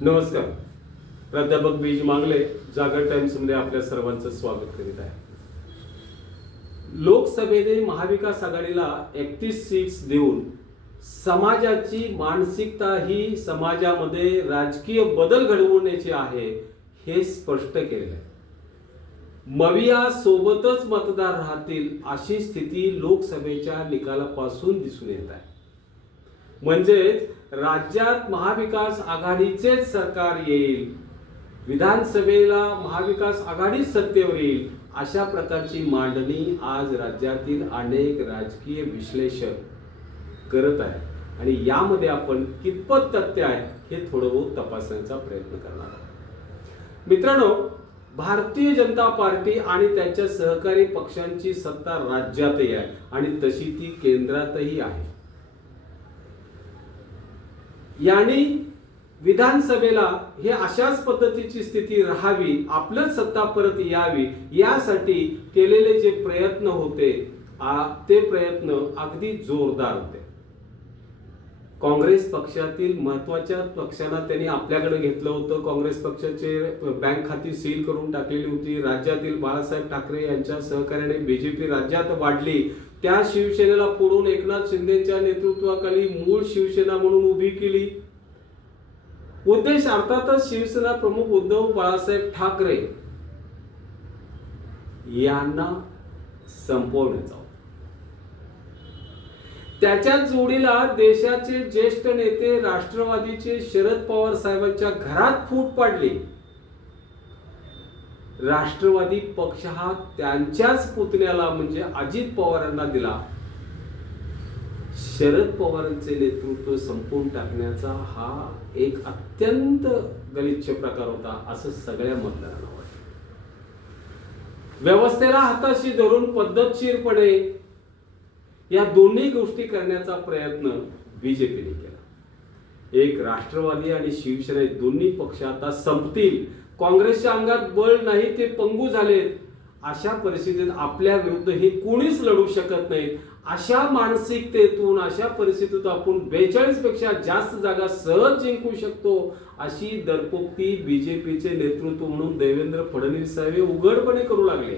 नमस्कार. प्राध्यापक बीज मांगले जागर टाइम्समध्ये आपल्या सर्वांचं स्वागत करीत आहे. लोकसभेने महाविकास आघाडीला एकतीस सीट्स देऊन समाजाची मानसिकता ही समाजामध्ये राजकीय बदल घडवण्याची आहे हे स्पष्ट केलेलं आहे मविया सोबतच मतदार राहतील अशी स्थिती लोकसभेच्या निकालापासून दिसून येत आहे. म्हणजेच राज्यात महाविकास आघाडीचेच सरकार येईल. विधानसभेला महाविकास आघाडीच सत्तेवर येईल अशा प्रकारची मांडणी आज राज्यातील अनेक राजकीय विश्लेषक करत आहे आणि यामध्ये आपण कितपत तथ्य आहे हे थोडं बहुत तपासण्याचा प्रयत्न करणार आहोत. मित्रांनो भारतीय जनता पार्टी आणि त्यांच्या सहकारी पक्षांची सत्ता राज्यातही आहे आणि तशी ती केंद्रातही आहे. यांनी विधानसभेला हे अशाच पद्धतीची स्थिती राहावी आपलंच सत्ता परत यावी यासाठी केलेले जे प्रयत्न होते आ- ते प्रयत्न अगदी जोरदार होते. काँग्रेस पक्षातील महत्त्वाच्या पक्षांना त्यांनी आपल्याकडे घेतलं होतं. काँग्रेस पक्षाचे बँक खाती सील करून टाकलेली होती. राज्यातील बाळासाहेब ठाकरे यांच्या सहकार्याने बीजेपी राज्यात वाढली. त्या शिवसेनेला फोडून एकनाथ शिंदेच्या नेतृत्वाखाली मूळ शिवसेना म्हणून उभी केली. उद्देश अर्थातच शिवसेना प्रमुख उद्धव बाळासाहेब ठाकरे यांना संपवण्याचा त्याच्या जोडीला देशाचे ज्येष्ठ नेते राष्ट्रवादीचे शरद पवार साहेबांच्या घरात फूट पाडली. राष्ट्रवादी पक्ष हा त्यांच्याच पुतण्याला म्हणजे अजित पवारांना दिला. शरद पवारांचे नेतृत्व संपवून टाकण्याचा हा एक अत्यंत गलिच्छ प्रकार होता असं सगळ्या मतदारांना वाटतं. व्यवस्थेला हाताशी धरून पद्धतशीरपणे या दोन्ही गोष्टी करण्याचा प्रयत्न बीजेपीने केला. एक राष्ट्रवादी आणि शिवसेना दोन्ही पक्ष आता संपतील. काँग्रेसच्या अंगात बळ नाही ते पंगू झालेत. अशा परिस्थितीत आपल्या विरुद्ध हे कोणीच लढू शकत नाहीत. अशा मानसिकतेतून अशा परिस्थितीत आपण बेचाळीसपेक्षा जास्त जागा सहज जिंकू शकतो अशी दरपोक्ती बीजेपीचे नेतृत्व म्हणून देवेंद्र फडणवीस साहेब हे उघडपणे करू लागले.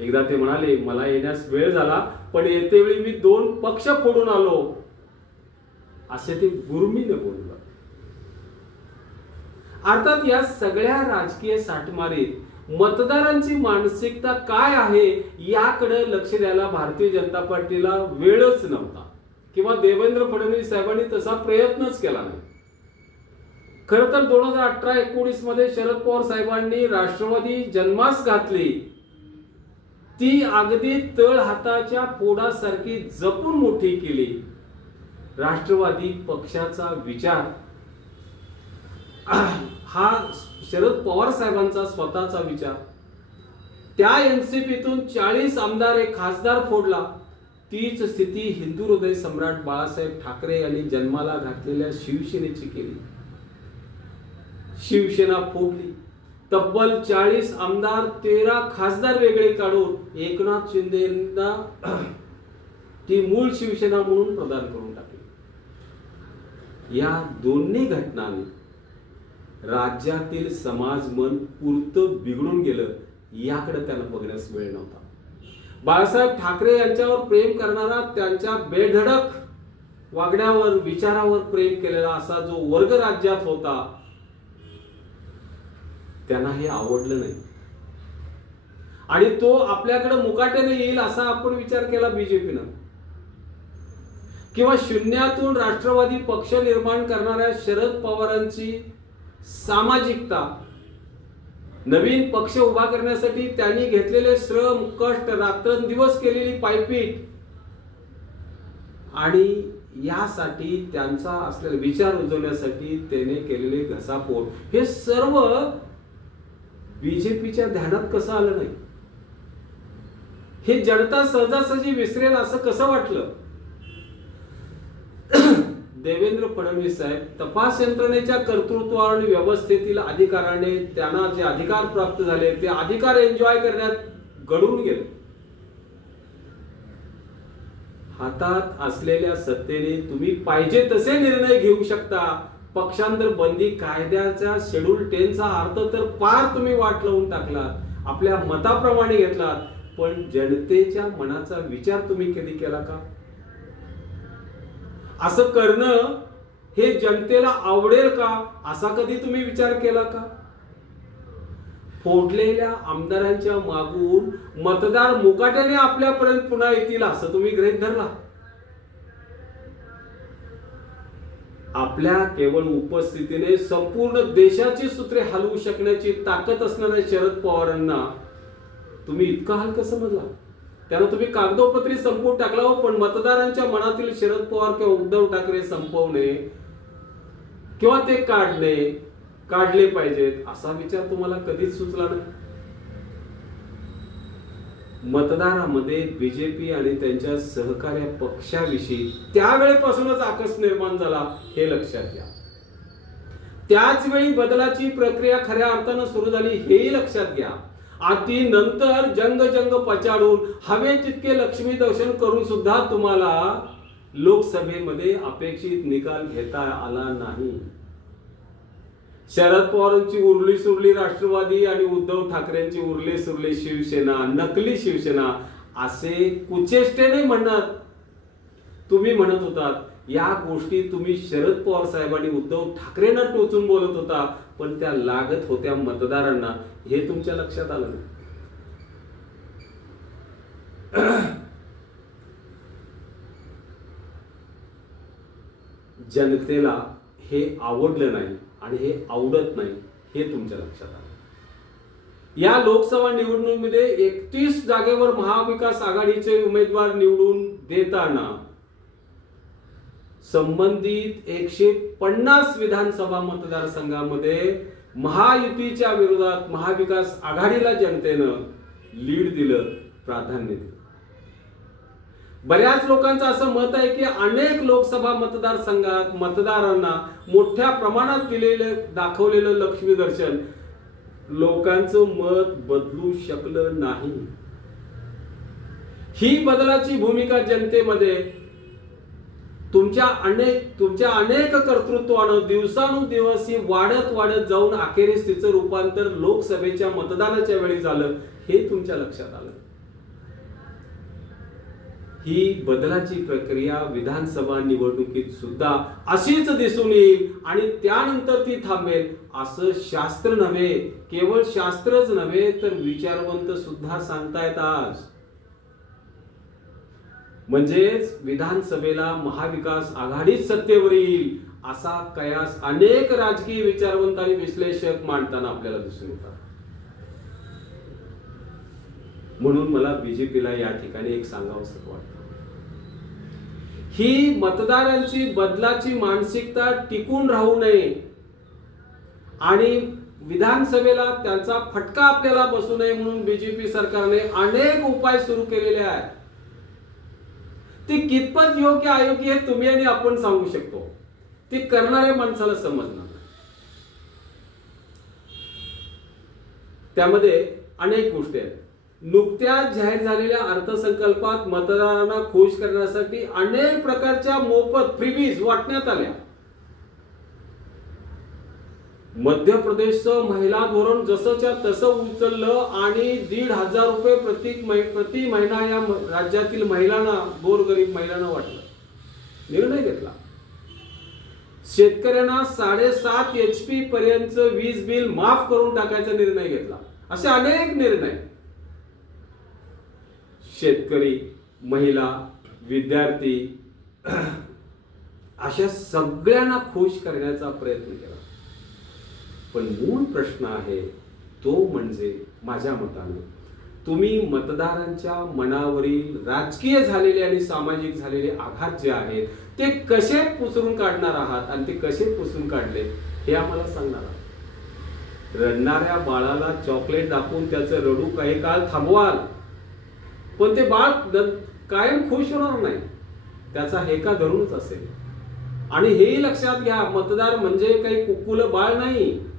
एकदा ते म्हणाले मला येण्यास वेळ झाला पण येते वेळी मी दोन पक्ष फोडून आलो. असे ते गुरमीने बोल अर्थात या सगळ्या राजकीय साठमारीत मतदारांची मानसिकता काय आहे याकडे लक्ष द्यायला भारतीय जनता पार्टीला वेळच नव्हता. किंवा देवेंद्र फडणवीस साहेबांनी तसा प्रयत्नच केला नाही. खर तर दोन हजार अठरा एकोणीसमध्ये शरद पवार साहेबांनी राष्ट्रवादी जन्मास घातली. ती अगदी तळ हाताच्या फोडासारखी जपून मोठी केली. राष्ट्रवादी पक्षाचा विचार हा शरद पवार साहेबांचा स्वतःचा विचार. त्या एनसीपीतून चाळीस आमदार एक खासदार फोडला. तीच स्थिती हिंदू हृदय सम्राट बाळासाहेब ठाकरे यांनी जन्माला घातलेल्या शिवसेनेची केली. शिवसेना फोडली. तब्बल चाळीस आमदार तेरा खासदार वेगळे काढून एकनाथ शिंदेना ती मूळ शिवसेना म्हणून प्रदान करून टाकली. या दोन्ही घटनांनी राज्यातील समाज मन पुरतं बिघडून गेलं याकडे त्यांना बघण्यास वेळ नव्हता. बाळासाहेब ठाकरे यांच्यावर प्रेम करणारा त्यांच्या बेधडक वागण्यावर विचारावर प्रेम केलेला असा जो वर्ग राज्यात होता त्यांना हे आवडलं नाही. आणि तो आपल्याकडे मुकाट्याने येईल असा आपण विचार केला बीजेपीनं. किंवा शून्यातून राष्ट्रवादी पक्ष निर्माण करणाऱ्या शरद पवारांची सामाजिकता. नवीन पक्ष उभा करण्यासाठी त्यांनी घेतलेले श्रम कष्ट रात्रंदिवस केलेली पायपीट. आणि यासाठी त्यांचा असलेला विचार रुजवण्यासाठी त्याने केलेले घसापोट. हे सर्व बीजेपीच्या ध्यानात कसं आलं नाही? हे जनता सहजासहजी विसरेल असं कसं वाटलं? देवेंद्र फडणवीस साहेब तपास यंत्रणेच्या कर्तृत्व आणि व्यवस्थेतील अधिकाराने त्यांना जे अधिकार प्राप्त झाले ते अधिकार एन्जॉय करण्यात घडून गेले. हातात असलेल्या सत्तेने तुम्ही पाहिजे तसे निर्णय घेऊ शकता. पक्षांतर बंदी कायद्याच्या शेड्यूल टेनचा अर्थ तर पार तुम्ही वाट लावून टाकलात आपल्या मताप्रमाणे घेतलात. पण जनतेच्या मनाचा विचार तुम्ही कधी केला का? असं करणं हे जनतेला आवडेल का? असा कधी तुम्ही विचार केला का? फोडलेल्या आमदारांच्या मागून मतदार मुकाट्याने आपल्यापर्यंत पुन्हा येतील असं तुम्ही ग्रहित धरला? आपल्या केवळ उपस्थितीने संपूर्ण देशाची सूत्रे हलवू शकण्याची ताकद असणाऱ्या शरद पवारांना तुम्ही इतका हलकं समजला? त्यानं तुम्ही कागदोपत्री संपवून टाकला हो पण मतदारांच्या मनातील शरद पवार किंवा उद्धव ठाकरे संपवणे किंवा ते काढणे काढले पाहिजेत असा विचार तुम्हाला कधीच सुचला नाही. मतदारामध्ये बीजेपी आणि त्यांच्या सहकार्य पक्षाविषयी त्यावेळेपासूनच आकस निर्माण झाला हे लक्षात घ्या. त्याच वेळी बदलाची प्रक्रिया खऱ्या अर्थानं सुरू झाली हेही लक्षात घ्या. आती नंतर जंग जंग पचाडून हवे तितके लक्ष्मी दर्शन करून सुद्धा तुम्हाला लोकसभेमध्ये अपेक्षित निकाल घेता आला नाही. शरद पवारांची उरली सुरली राष्ट्रवादी आणि उद्धव ठाकरेंची उरली सुरली शिवसेना नकली शिवसेना असे कुचेष्टेने म्हणत तुम्ही म्हणत होतात या गोष्टी तुम्ही शरद पवार साहेबांनी उद्धव ठाकरेंना टोचून बोलत होता पण त्या लागत होत्या मतदारांना. हे तुमच्या लक्षात आलं नाही? जनतेला हे आवडलं नाही आणि हे आवडत नाही हे तुमच्या लक्षात आलं. या लोकसभा निवडणुकीमध्ये एकतीस जागेवर महाविकास आघाडीचे उमेदवार निवडून देताना संबंधित एकशे पन्नास विधानसभा मतदारसंघामध्ये महायुतीच्या विरोधात महाविकास आघाडीला जनतेनं लीड दिलं प्राधान्य दिलं. बऱ्याच लोकांचं असं मत आहे की अनेक लोकसभा मतदारसंघात मतदारांना मोठ्या प्रमाणात दिलेलं दाखवलेलं लक्ष्मी दर्शन लोकांचं मत बदलू शकलं नाही. ही बदलाची भूमिका जनतेमध्ये तुमच्या अनेक तुमच्या अनेक कर्तृत्वानं दिवसानुदिवस ही वाढत वाढत जाऊन अखेरीस तिचं रूपांतर लोकसभेच्या मतदानाच्या वेळी झालं हे तुमच्या लक्षात आलं? ही बदलाची प्रक्रिया विधानसभा निवडणुकीत सुद्धा अशीच दिसून येईल आणि त्यानंतर ती थांबेल असं शास्त्र नव्हे केवळ शास्त्रच नव्हे तर विचारवंत सुद्धा सांगतायत आज. म्हणजेच विधानसभेला महाविकास आघाडीच सत्तेवर येईल असा कयास अनेक राजकीय विचारवंत आणि विश्लेषक मांडताना आपल्याला दिसून येतात. म्हणून मला बीजेपीला या ठिकाणी एक सांगावंसं वाटतं. ही मतदारांची बदलाची मानसिकता टिकून राहू नये आणि विधानसभेला त्यांचा फटका आपल्याला बसू नये म्हणून बीजेपी सरकारने अनेक उपाय सुरू केलेले आहेत. ते कितपत योग्य अयोग्य हे तुम्ही आणि आपण सांगू शकतो. ते करणाऱ्या माणसाला समजणार त्यामध्ये अनेक गोष्टी आहेत. नुकत्याच जाहीर झालेल्या अर्थसंकल्पात मतदारांना खुश करण्यासाठी अनेक प्रकारच्या मोफत फ्रीबीज वाटण्यात आल्या. मध्य प्रदेशचं महिला धोरण जसंच्या तसं उचललं आणि दीड हजार रुपये प्रति प्रति महिना या राज्यातील महिलांना गोरगरीब महिलांना वाटलं. निर्णय घेतला. शेतकऱ्यांना साडेसात एच पी पर्यंत वीज बिल माफ करून टाकायचा निर्णय घेतला. असे अनेक निर्णय. शेतकरी महिला विद्यार्थी अशा सगळ्यांना खुश करण्याचा प्रयत्न केला. पण मूळ प्रश्न आहे तो म्हणजे माझ्या मताने. तुम्ही मतदारांच्या मनावरील राजकीय झालेले आणि सामाजिक झालेले आघात जे आहेत ते कसे पुसरून काढणार आहात आणि ते कसे पुसून काढले हे आम्हाला सांगणार आहात. रडणाऱ्या बाळाला चॉकलेट दाखवून त्याचं रडू काही काळ थांबवाल पण ते बाळ द- कायम खुश होणार नाही. त्याचा हेका धरूनच असेल. आणि हेही लक्षात घ्या मतदार म्हणजे काही कुकुल बाळ नाही.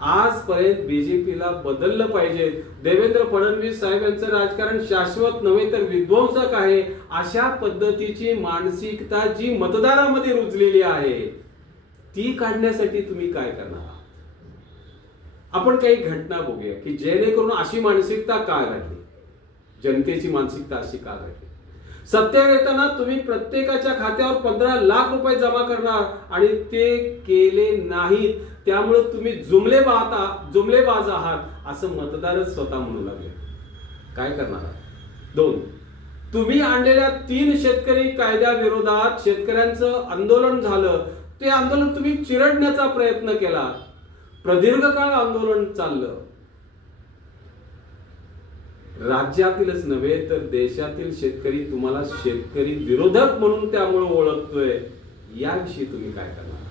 आजपर्यंत बीजेपीला बदललं पाहिजे. देवेंद्र फडणवीस साहेबांचं राजकारण शाश्वत नव्हे तर विध्वंसक आहे अशा पद्धतीची मानसिकता जी मतदारामध्ये रुजलेली आहे ती काढण्यासाठी तुम्ही काय करणार? आपण काही घटना बघूया की जेणेकरून अशी मानसिकता का घडली? जनतेची मानसिकता अशी का घडली? सत्तेवर येताना तुम्ही प्रत्येकाच्या खात्यावर पंधरा लाख रुपये जमा करणार आणि ते केले नाहीत. त्यामुळे तुम्ही जुमले पाहता जुमलेबाज आहात असं मतदारच स्वतः म्हणू लागले. काय करणार दोन तुम्ही आणलेल्या तीन शेतकरी कायद्याविरोधात शेतकऱ्यांचं आंदोलन झालं. ते आंदोलन तुम्ही चिरडण्याचा प्रयत्न केला. प्रदीर्घ काळ आंदोलन चाललं. राज्यातीलच नव्हे तर देशातील शेतकरी तुम्हाला शेतकरी विरोधक म्हणून त्यामुळे ओळखतोय. याविषयी तुम्ही काय करणार?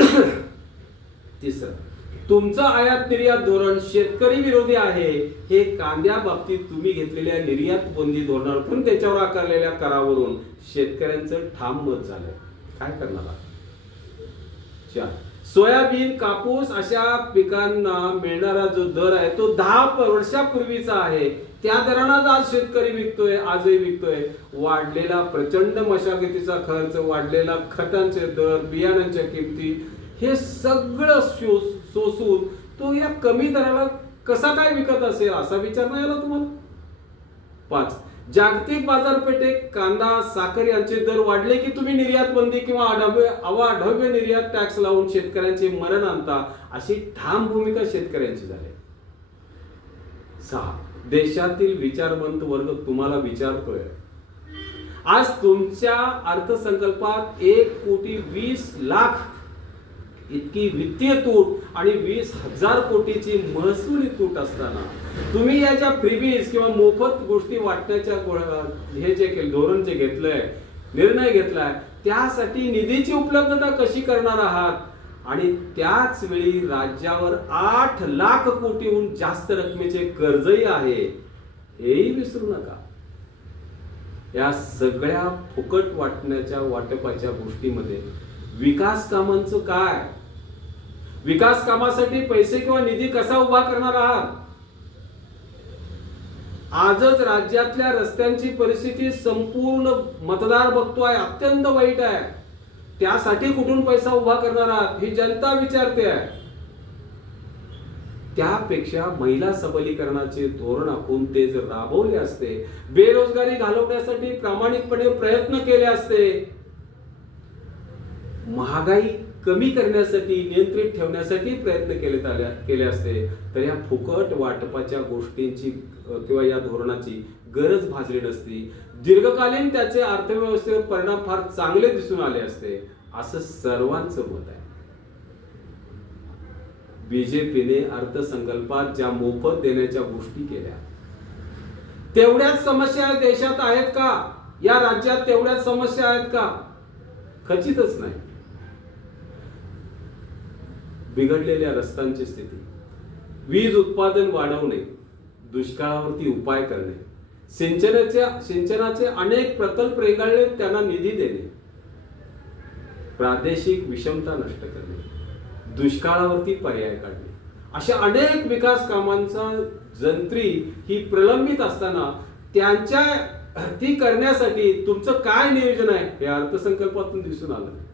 तिसरं तुमचं आयात निर्यात धोरण शेतकरी विरोधी आहे. हे कांद्या बाबतीत तुम्ही घेतलेल्या निर्यात बंदी धोरणावर पण त्याच्यावर आकारलेल्या करावरून शेतकऱ्यांचं ठाम मत झालं. काय करणार चार सोयाबीन कापूस अशा पिकांना मिळणारा जो दर आहे तो दहा वर्षापूर्वीचा आहे. त्या दरानाच आज शेतकरी विकतोय आजही विकतोय. वाढलेला प्रचंड मशागतीचा खर्च वाढलेला खतांचे दर बियाणांच्या किमती हे सगळं सोसून तो या कमी दराला कसा काय विकत असेल असा विचार नाही आला तुम्हाला? पाच. जागतिक बाजारपेठेत कांदा साखर यांचे दर वाढले की तुम्ही निर्यात बंदी किंवा अढव्य अवाढव्य निर्यात टॅक्स लावून शेतकऱ्यांचे मरण आणता अशी ठाम भूमिका शेतकऱ्यांची झाली. सहा देशातील विचारवंत वर्ग तुम्हाला विचारतोय. आज तुमच्या अर्थसंकल्पात एक कोटी वीस लाख इतकी वित्तीय तूट आणि वीस हजार कोटीची महसुली तूट असताना तुम्ही याच्या फ्रीबीज किंवा मोफत गोष्टी वाटण्याच्या हे जे केलं धोरण जे घेतलंय निर्णय घेतलाय त्यासाठी निधीची उपलब्धता कशी करणार आहात? आणि त्याच वेळी राज्यावर आठ लाख कोटीहून जास्त रकमेचे कर्जही आहे हेही विसरू नका. या सगळ्या फुकट वाटण्याच्या वाटपाच्या गोष्टीमध्ये विकास कामांचं काय? विकास कामासाठी पैसे किंवा निधी कसा उभा करणार आहात? आजच राज्यातल्या रस्त्यांची परिस्थिती संपूर्ण मतदार बघतोय अत्यंत वाईट आहे. त्यासाठी कुठून पैसा उभा करणार आहात ही जनता विचारते आहे. त्यापेक्षा महिला सबलीकरणाचे धोरण आखून ते जर राबवले असते बेरोजगारी घालवण्यासाठी प्रामाणिकपणे प्रयत्न केले असते महागाई कमी करण्यासाठी नियंत्रित ठेवण्यासाठी प्रयत्न केले आले- केले असते. तर या फुकट वाटपाच्या गोष्टींची किंवा या धोरणाची गरज भासली नसती. दीर्घकालीन त्याचे अर्थव्यवस्थेवर परिणाम फार चांगले दिसून आले असते. असं सर्वांचं मत आहे. बीजेपीने अर्थसंकल्पात ज्या मोफत देण्याच्या गोष्टी केल्या तेवढ्याच समस्या देशात आहेत का? या राज्यात तेवढ्याच समस्या आहेत का? खचितच नाही. बिघडलेल्या रस्त्यांची स्थिती. वीज उत्पादन वाढवणे दुष्काळावरती उपाय करणे सिंचनाच्या सिंचनाचे अनेक प्रकल्प रेगाळले त्यांना निधी देणे. प्रादेशिक विषमता नष्ट करणे दुष्काळावरती पर्याय काढणे. अशा अनेक विकास कामांचा जंत्री ही प्रलंबित असताना त्यांच्या ती करण्यासाठी तुमचं काय नियोजन आहे हे अर्थसंकल्पातून दिसून आलं. नाही.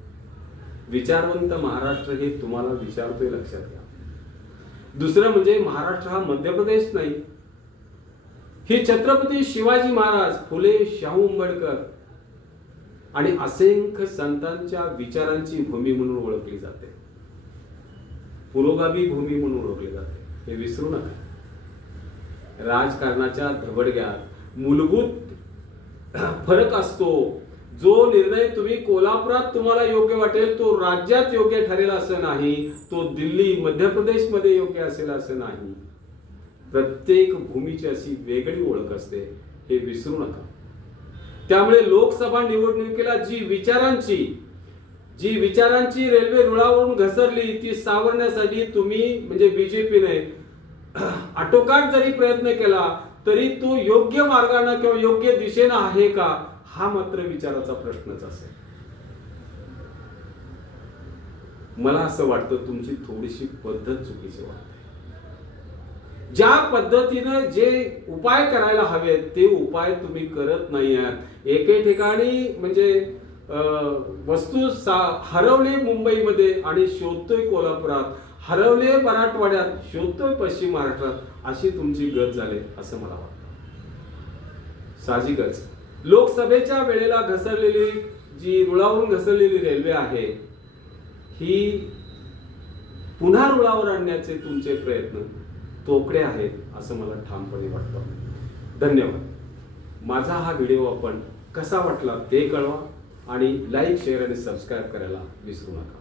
विचारवंत महाराष्ट्र हे तुम्हाला विचारतोय लक्षात घ्या. दुसरं म्हणजे महाराष्ट्र हा मध्य प्रदेश नाही. ही छत्रपती शिवाजी महाराज फुले शाहू आंबेडकर आणि असंख्य संतांच्या विचारांची भूमी म्हणून ओळखली जाते. पुरोगामी भूमी म्हणून ओळखली जाते. हे विसरू नका. राजकारणाच्या धबडग्यात मूलभूत फरक असतो. जो निर्णय तुम्ही कोल्हापुरात तुम्हाला योग्य वाटेल तो राज्यात योग्य ठरेल असं नाही तो दिल्ली मध्य प्रदेशमध्ये योग्य असेल असं नाही. प्रत्येक भूमीची अशी वेगळी ओळख असते हे विसरू नका. त्यामुळे लोकसभा निवडणुकीला जी विचारांची जी विचारांची रेल्वे रुळावरून घसरली ती सावरण्यासाठी तुम्ही म्हणजे बीजेपीने आटोकाट जरी प्रयत्न केला तरी तो योग्य मार्गाने किंवा योग्य दिशेनं आहे का? हा मात्र विचाराचा प्रश्नच असेल. मला असं वाटतं तुमची थोडीशी पद्धत चुकीची वाटते. ज्या पद्धतीनं जे उपाय करायला हवेत ते उपाय तुम्ही करत नाही आहात एके ठिकाणी म्हणजे वस्तू सा हरवले मुंबईमध्ये आणि शोधतोय कोल्हापुरात हरवले मराठवाड्यात शोधतोय पश्चिम महाराष्ट्रात अशी तुमची गत झाली असं मला वाटतं. साहजिकच. लोकसभेच्या वेळेला घसरलेली जी रुळावरून घसरलेली रेल्वे आहे ही पुन्हा रुळावर आणण्याचे तुमचे प्रयत्न तोकडे आहेत असं मला ठामपणे वाटतं. धन्यवाद. माझा हा व्हिडिओ आपण कसा वाटला ते कळवा आणि लाईक शेअर आणि सबस्क्राईब करायला विसरू नका.